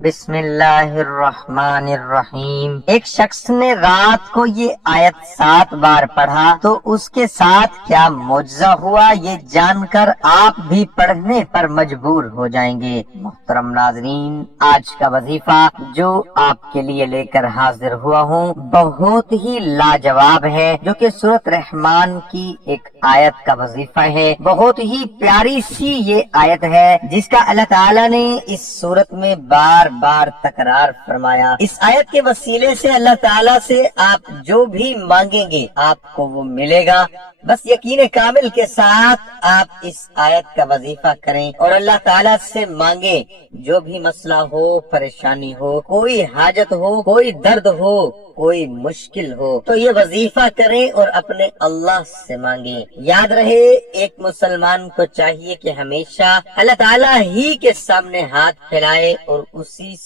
بسم اللہ الرحمن الرحیم۔ ایک شخص نے رات کو یہ آیت 7 بار پڑھا تو اس کے ساتھ کیا معجزہ ہوا، یہ جان کر آپ بھی پڑھنے پر مجبور ہو جائیں گے۔ محترم ناظرین، آج کا وظیفہ جو آپ کے لیے لے کر حاضر ہوا ہوں بہت ہی لاجواب ہے، جو کہ سورۃ رحمان کی ایک آیت کا وظیفہ ہے۔ بہت ہی پیاری سی یہ آیت ہے جس کا اللہ تعالیٰ نے اس سورت میں بار بار تکرار فرمایا۔ اس آیت کے وسیلے سے اللہ تعالیٰ سے آپ جو بھی مانگیں گے آپ کو وہ ملے گا۔ بس یقین کامل کے ساتھ آپ اس آیت کا وظیفہ کریں اور اللہ تعالیٰ سے مانگیں، جو بھی مسئلہ ہو، پریشانی ہو، کوئی حاجت ہو، کوئی درد ہو، کوئی مشکل ہو، تو یہ وظیفہ کریں اور اپنے اللہ سے مانگیں۔ یاد رہے، ایک مسلمان کو چاہیے کہ ہمیشہ اللہ تعالیٰ ہی کے سامنے ہاتھ پھیلائے اور اسی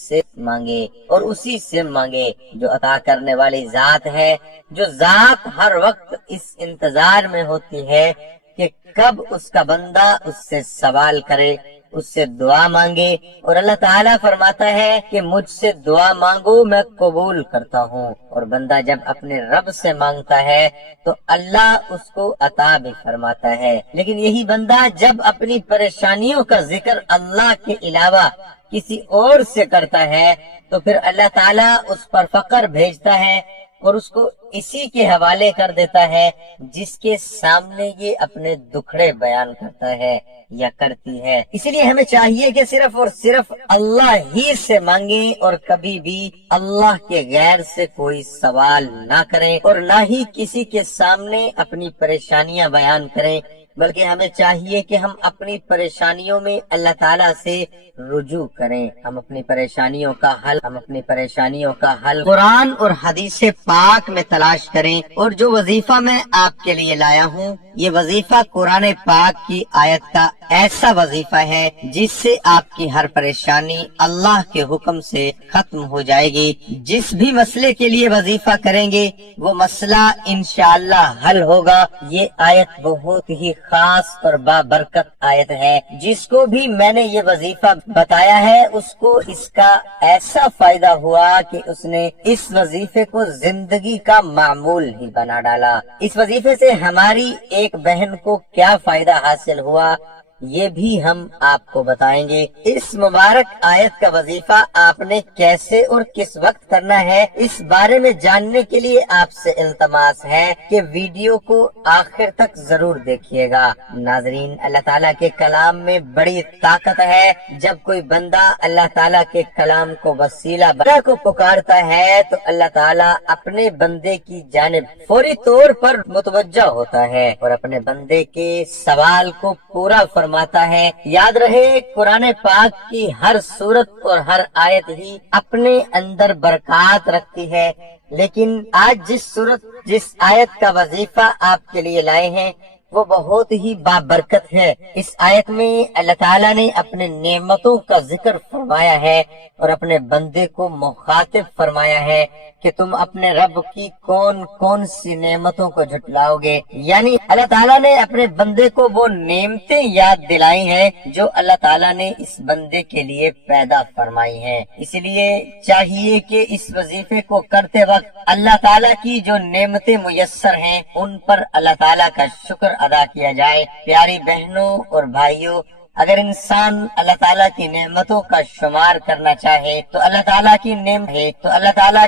سے مانگے جو عطا کرنے والی ذات ہے، جو ذات ہر وقت اس انتظار میں ہوتی ہے کہ کب اس کا بندہ اس سے سوال کرے، اس سے دعا مانگے، اور اللہ تعالیٰ فرماتا ہے کہ مجھ سے دعا مانگو میں قبول کرتا ہوں۔ اور بندہ جب اپنے رب سے مانگتا ہے تو اللہ اس کو عطا بھی فرماتا ہے، لیکن یہی بندہ جب اپنی پریشانیوں کا ذکر اللہ کے علاوہ کسی اور سے کرتا ہے تو پھر اللہ تعالیٰ اس پر فقر بھیجتا ہے اور اس کو اسی کے حوالے کر دیتا ہے جس کے سامنے یہ اپنے دکھڑے بیان کرتا ہے یا کرتی ہے۔ اس لیے ہمیں چاہیے کہ صرف اور صرف اللہ ہی سے مانگیں اور کبھی بھی اللہ کے غیر سے کوئی سوال نہ کریں اور نہ ہی کسی کے سامنے اپنی پریشانیاں بیان کریں، بلکہ ہمیں چاہیے کہ ہم اپنی پریشانیوں میں اللہ تعالیٰ سے رجوع کریں۔ ہم اپنی پریشانیوں کا حل قرآن اور حدیث پاک میں تلاش کریں۔ اور جو وظیفہ میں آپ کے لیے لایا ہوں، یہ وظیفہ قرآن پاک کی آیت کا ایسا وظیفہ ہے جس سے آپ کی ہر پریشانی اللہ کے حکم سے ختم ہو جائے گی۔ جس بھی مسئلے کے لیے وظیفہ کریں گے وہ مسئلہ انشاءاللہ حل ہوگا۔ یہ آیت بہت ہی خاص اور بابرکت آیت ہے۔ جس کو بھی میں نے یہ وظیفہ بتایا ہے اس کو اس کا ایسا فائدہ ہوا کہ اس نے اس وظیفے کو زندگی کا معمول ہی بنا ڈالا۔ اس وظیفے سے ہماری ایک بہن کو کیا فائدہ حاصل ہوا یہ بھی ہم آپ کو بتائیں گے۔ اس مبارک آیت کا وظیفہ آپ نے کیسے اور کس وقت کرنا ہے، اس بارے میں جاننے کے لیے آپ سے التماس ہے کہ ویڈیو کو آخر تک ضرور دیکھیے گا۔ ناظرین، اللہ تعالیٰ کے کلام میں بڑی طاقت ہے۔ جب کوئی بندہ اللہ تعالیٰ کے کلام کو وسیلہ بنا کو پکارتا ہے تو اللہ تعالیٰ اپنے بندے کی جانب فوری طور پر متوجہ ہوتا ہے اور اپنے بندے کے سوال کو پورا فرماتا ہے۔ یاد رہے، قرآن پاک کی ہر سورت اور ہر آیت ہی اپنے اندر برکات رکھتی ہے، لیکن آج جس آیت کا وظیفہ آپ کے لیے لائے ہیں وہ بہت ہی بابرکت ہے۔ اس آیت میں اللہ تعالیٰ نے اپنے نعمتوں کا ذکر فرمایا ہے اور اپنے بندے کو مخاطب فرمایا ہے کہ تم اپنے رب کی کون کون سی نعمتوں کو جھٹلاؤ گے۔ یعنی اللہ تعالیٰ نے اپنے بندے کو وہ نعمتیں یاد دلائی ہیں جو اللہ تعالیٰ نے اس بندے کے لیے پیدا فرمائی ہیں۔ اس لیے چاہیے کہ اس وظیفے کو کرتے وقت اللہ تعالیٰ کی جو نعمتیں میسر ہیں ان پر اللہ تعالیٰ کا شکر ادا کیا جائے۔ پیاری بہنوں اور بھائیوں، اگر انسان اللہ تعالیٰ کی نعمتوں کا شمار کرنا چاہے تو اللہ تعالیٰ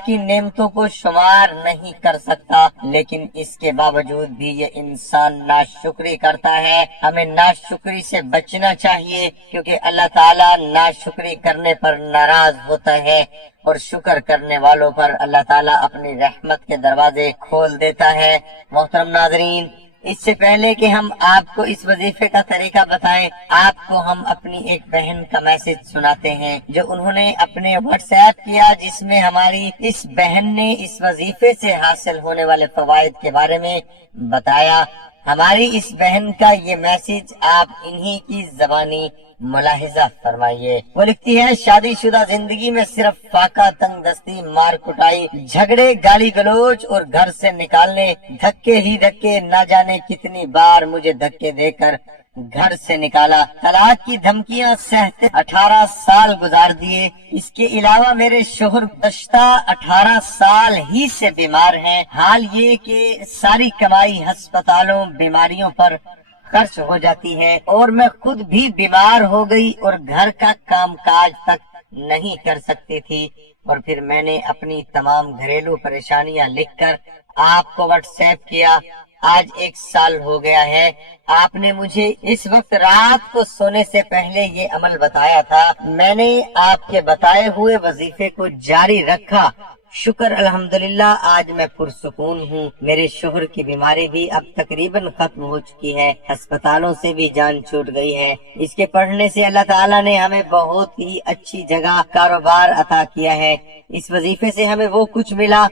کی نعمتوں کو شمار نہیں کر سکتا، لیکن اس کے باوجود بھی یہ انسان ناشکری کرتا ہے۔ ہمیں ناشکری سے بچنا چاہیے کیونکہ اللہ تعالیٰ ناشکری کرنے پر ناراض ہوتا ہے اور شکر کرنے والوں پر اللہ تعالیٰ اپنی رحمت کے دروازے کھول دیتا ہے۔ محترم ناظرین، اس سے پہلے کہ ہم آپ کو اس وظیفے کا طریقہ بتائیں، آپ کو ہم اپنی ایک بہن کا میسج سناتے ہیں جو انہوں نے اپنے واٹس ایپ کیا، جس میں ہماری اس بہن نے اس وظیفے سے حاصل ہونے والے فوائد کے بارے میں بتایا۔ ہماری اس بہن کا یہ میسج آپ انہی کی زبانی ملاحظہ فرمائیے۔ وہ لکھتی ہے، شادی شدہ زندگی میں صرف فاقہ، تنگ دستی، مار کٹائی، جھگڑے، گالی گلوچ اور گھر سے نکالنے، دھکے ہی دھکے، نہ جانے کتنی بار مجھے دھکے دے کر گھر سے نکالا، طلاق کی دھمکیاں سہتے 18 سال گزار دیے۔ اس کے علاوہ میرے شوہر گزشتہ 18 سال ہی سے بیمار ہیں۔ حال یہ کہ ساری کمائی ہسپتالوں، بیماریوں پر خرچ ہو جاتی ہے، اور میں خود بھی بیمار ہو گئی اور گھر کا کام کاج تک نہیں کر سکتی تھی۔ اور پھر میں نے اپنی تمام گھریلو پریشانیاں لکھ کر آپ کو واٹس ایپ کیا۔ آج 1 سال ہو گیا ہے۔ آپ نے مجھے اس وقت رات کو سونے سے پہلے یہ عمل بتایا تھا۔ میں نے آپ کے بتائے ہوئے وظیفے کو جاری رکھا۔ شکر الحمدللہ آج میں پرسکون ہوں۔ میرے شوہر کی بیماری بھی اب تقریباً ختم ہو چکی ہے، ہسپتالوں سے بھی جان چھوٹ گئی ہے۔ اس کے پڑھنے سے اللہ تعالیٰ نے ہمیں بہت ہی اچھی جگہ کاروبار عطا کیا ہے۔ اس وظیفے سے ہمیں وہ کچھ ملا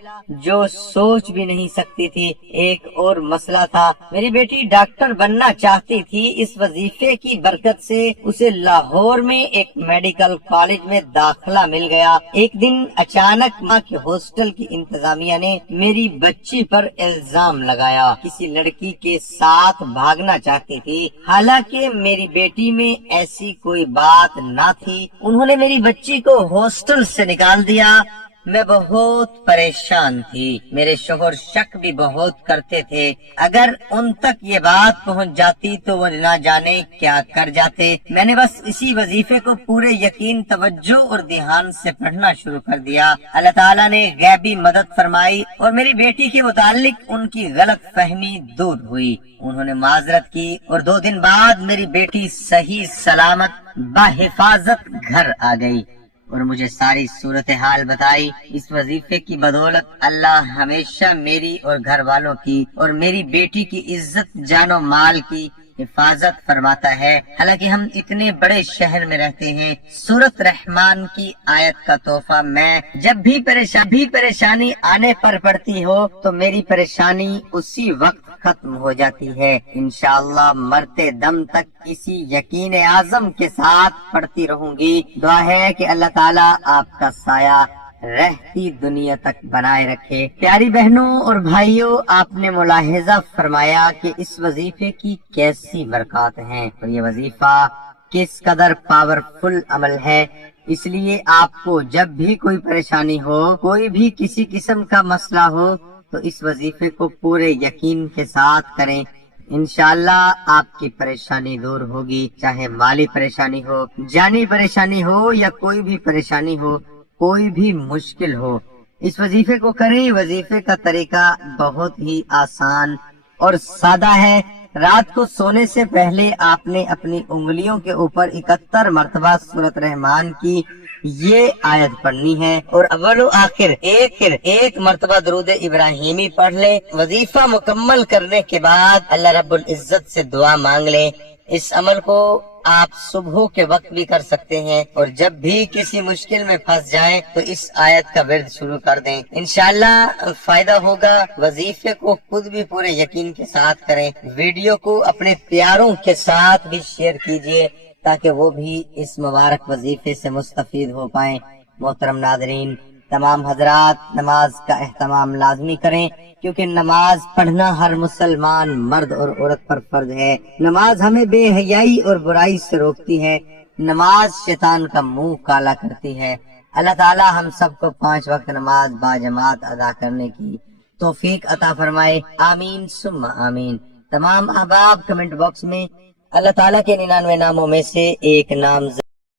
جو سوچ بھی نہیں سکتی تھی۔ ایک اور مسئلہ تھا، میری بیٹی ڈاکٹر بننا چاہتی تھی۔ اس وظیفے کی برکت سے اسے لاہور میں ایک میڈیکل کالج میں داخلہ مل گیا۔ ایک دن اچانک ماں کے ہاسٹل کی انتظامیہ نے میری بچی پر الزام لگایا، کسی لڑکی کے ساتھ بھاگنا چاہتی تھی، حالانکہ میری بیٹی میں ایسی کوئی بات نہ تھی۔ انہوں نے میری بچی کو ہاسٹل سے نکال دیا۔ میں بہت پریشان تھی، میرے شوہر شک بھی بہت کرتے تھے۔ اگر ان تک یہ بات پہنچ جاتی تو وہ نہ جانے کیا کر جاتے۔ میں نے بس اسی وظیفے کو پورے یقین، توجہ اور دھیان سے پڑھنا شروع کر دیا۔ اللہ تعالیٰ نے غیبی مدد فرمائی اور میری بیٹی کے متعلق ان کی غلط فہمی دور ہوئی۔ انہوں نے معذرت کی اور 2 دن بعد میری بیٹی صحیح سلامت بحفاظت گھر آ گئی اور مجھے ساری صورتحال بتائی۔ اس وظیفے کی بدولت اللہ ہمیشہ میری اور گھر والوں کی اور میری بیٹی کی عزت، جان و مال کی حفاظت فرماتا ہے۔ حالانکہ ہم اتنے بڑے شہر میں رہتے ہیں، سورۃ رحمان کی آیت کا تحفہ میں جب بھی پریشانی آنے پر پڑتی ہو تو میری پریشانی اسی وقت ختم ہو جاتی ہے۔ انشاءاللہ مرتے دم تک اسی یقین اعظم کے ساتھ پڑھتی رہوں گی۔ دعا ہے کہ اللہ تعالیٰ آپ کا سایہ رہتی دنیا تک بنائے رکھے۔ پیاری بہنوں اور بھائیوں، آپ نے ملاحظہ فرمایا کہ اس وظیفے کی کیسی برکات ہیں اور یہ وظیفہ کس قدر پاورفل عمل ہے۔ اس لیے آپ کو جب بھی کوئی پریشانی ہو، کوئی بھی کسی قسم کا مسئلہ ہو، تو اس وظیفے کو پورے یقین کے ساتھ کریں۔ انشاءاللہ آپ کی پریشانی دور ہوگی، چاہے مالی پریشانی ہو، جانی پریشانی ہو یا کوئی بھی پریشانی ہو، کوئی بھی مشکل ہو، اس وظیفے کو کریں۔ وظیفے کا طریقہ بہت ہی آسان اور سادہ ہے۔ رات کو سونے سے پہلے آپ نے اپنی انگلیوں کے اوپر 71 مرتبہ سورۃ رحمان کی یہ آیت پڑھنی ہے اور اول و آخر ایک مرتبہ درود ابراہیمی پڑھ لیں۔ وظیفہ مکمل کرنے کے بعد اللہ رب العزت سے دعا مانگ لیں۔ اس عمل کو آپ صبح کے وقت بھی کر سکتے ہیں، اور جب بھی کسی مشکل میں پھنس جائیں تو اس آیت کا ورد شروع کر دیں، انشاءاللہ فائدہ ہوگا۔ وظیفے کو خود بھی پورے یقین کے ساتھ کریں۔ ویڈیو کو اپنے پیاروں کے ساتھ بھی شیئر کیجیے تاکہ وہ بھی اس مبارک وظیفے سے مستفید ہو پائیں۔ محترم ناظرین، تمام حضرات نماز کا اہتمام لازمی کریں، کیونکہ نماز پڑھنا ہر مسلمان مرد اور عورت پر فرض ہے۔ نماز ہمیں بے حیائی اور برائی سے روکتی ہے۔ نماز شیطان کا منہ کالا کرتی ہے۔ اللہ تعالی ہم سب کو 5 وقت نماز باجماعت ادا کرنے کی توفیق عطا فرمائے، آمین ثم آمین۔ تمام احباب کمنٹ باکس میں اللہ تعالیٰ کے 99 ناموں میں سے ایک نام